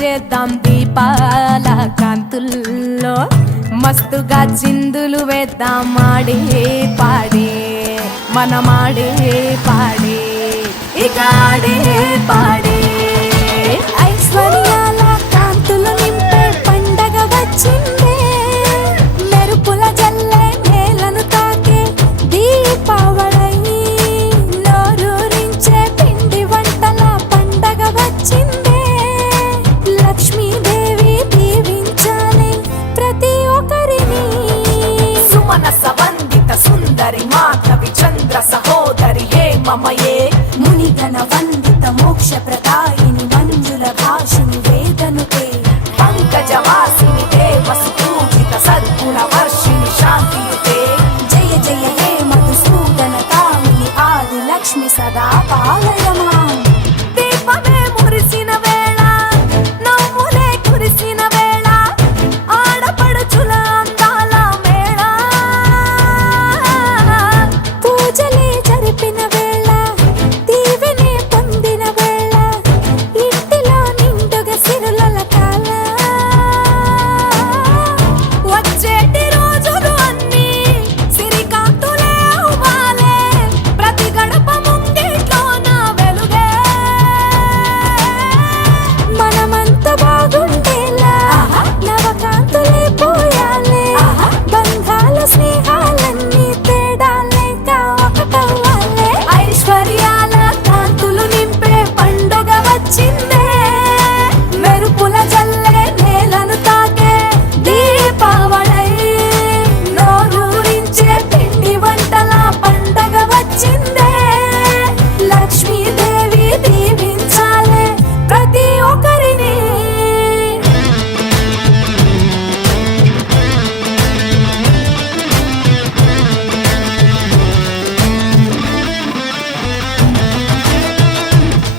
చేద్దాం దీపాల కాంతుల్లో మస్తుగా చిందులు వేద్దాం ఆడే పాడే మనమాడే పాడే ఇక ఆడే పాడే ఐశ్వర్యాల మమయే మునిగణ వందిత మోక్ష ప్రదాయిని మంజుల భాషిని వేదనుతే పంకజవాసిని దేవస్తూజిత సద్గుణ వర్షిణి శాంతియుతే జయ జయ హే మధుసూదన కామిని ఆది లక్ష్మి సదా పాలయమా దీపమే మురిసిన వేళ నవ్వులే కురిసిన వేళ ఆడపడుచుల అందాల మేళ పూజలే జరిపిన వేళ దీవెనే పొందిన వేళ ఇంటిలో నిండుగా సిరుల కాల వచ్చేటి రోజులు అన్నీ సిరికాంతులే అవ్వాలే ప్రతి గడప ముంగిట్లో నా వెలుగే మనమంత బాగుండేలా నవకాంతులే పోయాలే బంధాల స్నేహాలన్నీ తేడాలే ఒకటవ్వాలే ఐశ్వర్యాల కాంతులు నింపే పండుగ వచ్చిందే మెరుపుల జల్లే నేలను తాకే దీపావళై నోరూరించే పిండి వంటల పండగ వచ్చిందే లక్ష్మీదేవి దీవించాలే ప్రతి ఒక్కరిని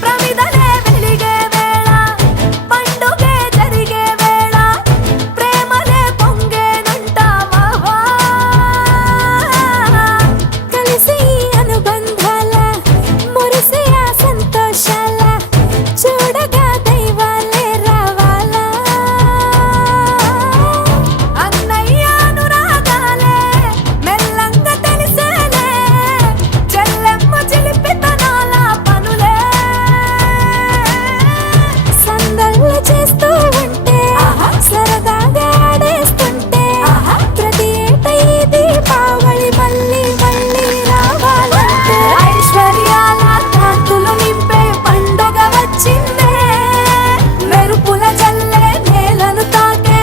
ప్రమిదలే వెలిగే వేళ పండుగే జరిగే వేళ ప్రేమలే పొంగేనంటావా కలిసి అనుబంధాల మురిసే ఆ సంతోషాల చూడగా దైవాలే రావాలా అన్నయ్య అనురాగాలే మెల్లంగా తెలిసేలే చెల్లెమ్మ చిలిపితనాల పనులే సందళ్ళు చేస్తూ ఉంటే సరదాగా ఆడేస్తుంటే ప్రతి ఏట ఈ దీపావళి మళ్ళీ మళ్ళీ రావాలంటే ఐశ్వర్యాల కాంతులు నింపే పండుగ వచ్చిందే మెరుపుల జల్లే నేలను తాకే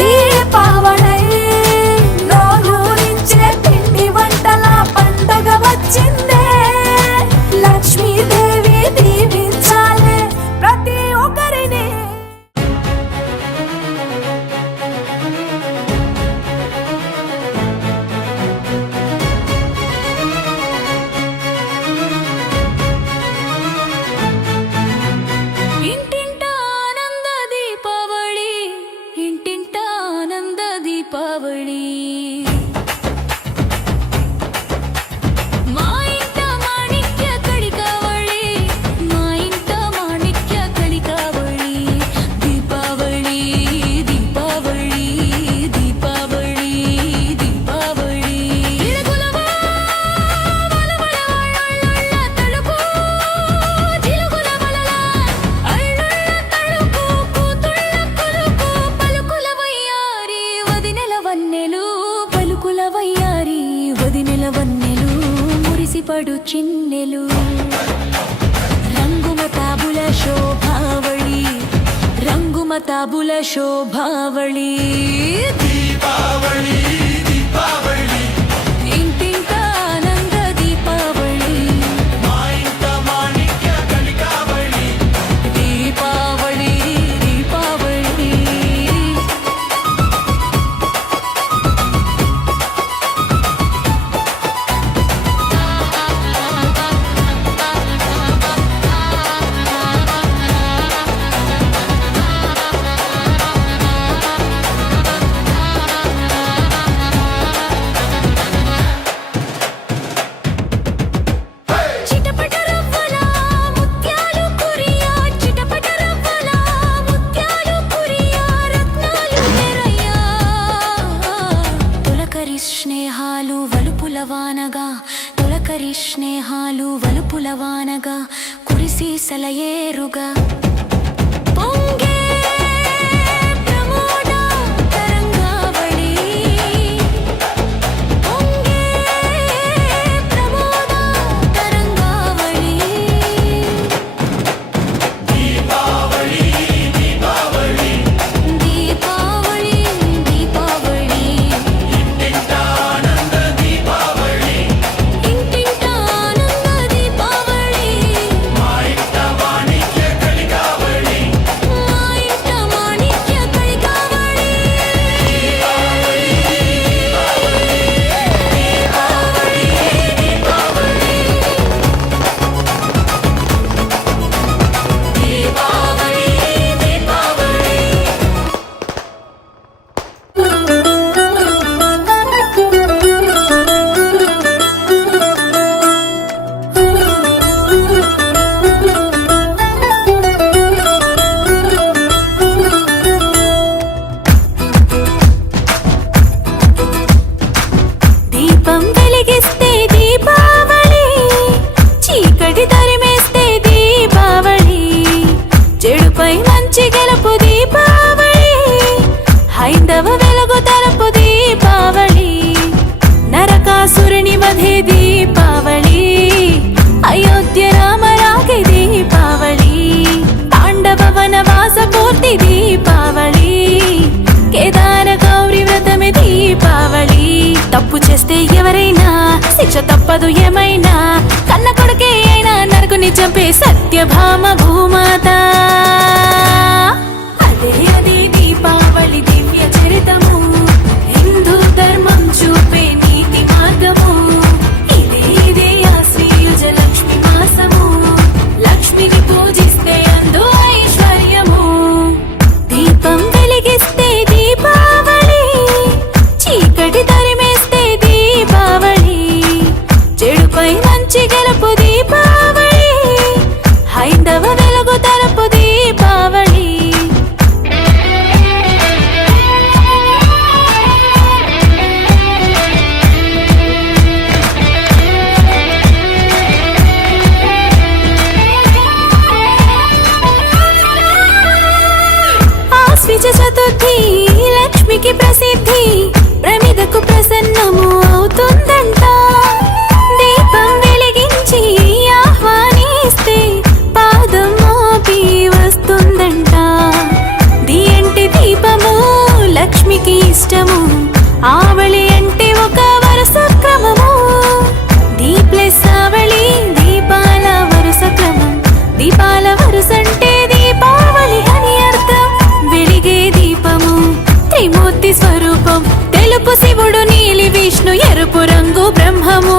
దీపావళై నోరూరించే పిండి వంటల పండుగ వచ్చిందే లక్ష్మీదేవి దీవించాలే ప్రతి ఒక్కరిని ఇంటింట ఆనంద దీపావళి ఇంటింట ఆనంద దీపావళి మా ఇంట మాణిక్య కళికావళి మా ఇంట మాణిక్య కళికావళి దీపావళి దీపావళి దీపావళి దీపావళి వెలుగులవా వలవల అళ్ళుళ్ళ తలుపు జిలుగుల వలల అళ్ళుళ్ళ తలుపు కూతుళ్ళ కొలుపు పలుకుల వయ్యారి వదినెల వన్నెలు పలుకుల వయ్యారి వదినెల వన్నెలు మురిసిపడు చిన్నెలు రంగుమతాబుల శోభావళి రంగుమతాబుల శోభావళి ఇంటింట ఆనంద దీపావళి దీపావళి దీపావళి చిటపట రవ్వల ముత్యాలు కురియా చిటపట రవ్వల ముత్యాలు కురియా రత్నాలు మెరయ్యా తొలకరి స్నేహాలు వలుపుల వానగా తొలకరి స్నేహాలు వలుపుల వానగా కురిసి సలయేరుగా పొంగే ప్రమోద తరంగావళి పొంగే ప్రమోద తరంగావళి ఇంటింట ఆనంద దీపావళి తప్పదు ఏమైనా, కన్న కొడుకే అయినా నరకుని చంపే సత్యభామ భూమాత. అదే అదే దీపావళి దివ్య చరితము, హిందూ ధర్మం చూపే నీతి మార్గము. ఇదే ఇదే ఆశ్వయుజ లక్ష్మి మాసము, లక్ష్మిని పూజిస్తే అందు ఐశ్వర్యము. దీపం వెలిగిస్తే దీపావళి, చీకటి తరిమేస్తే దీపావళి, చెడుపై మంచి గెలుపు దీపావళి, హైందవ వెలుగు తరపు దీపావళి. ఆశ్విజ చతుర్థి లక్ష్మికి ప్రసిద్ధి, ప్రమిదకు ప్రసన్నము అవుతుందంట. దీపం వెలిగించి ఆహ్వానిస్తే పాదం మోపి వస్తుందంట. దియంటి దీపము లక్ష్మికి ఇష్టము, ఆవళి అంటే ఒక వరుస క్రమము. దీ ప్లస్ ఆవళి దీపాల వరుస క్రమం, దీపాల వరుసంటే దీపావళి అని అర్థం. వెలిగే దీపము త్రిమూర్తి స్వరూపం, తెలుపు శివుడు, నీలి విష్ణు, ఎరుపు రంగు బ్రహ్మము.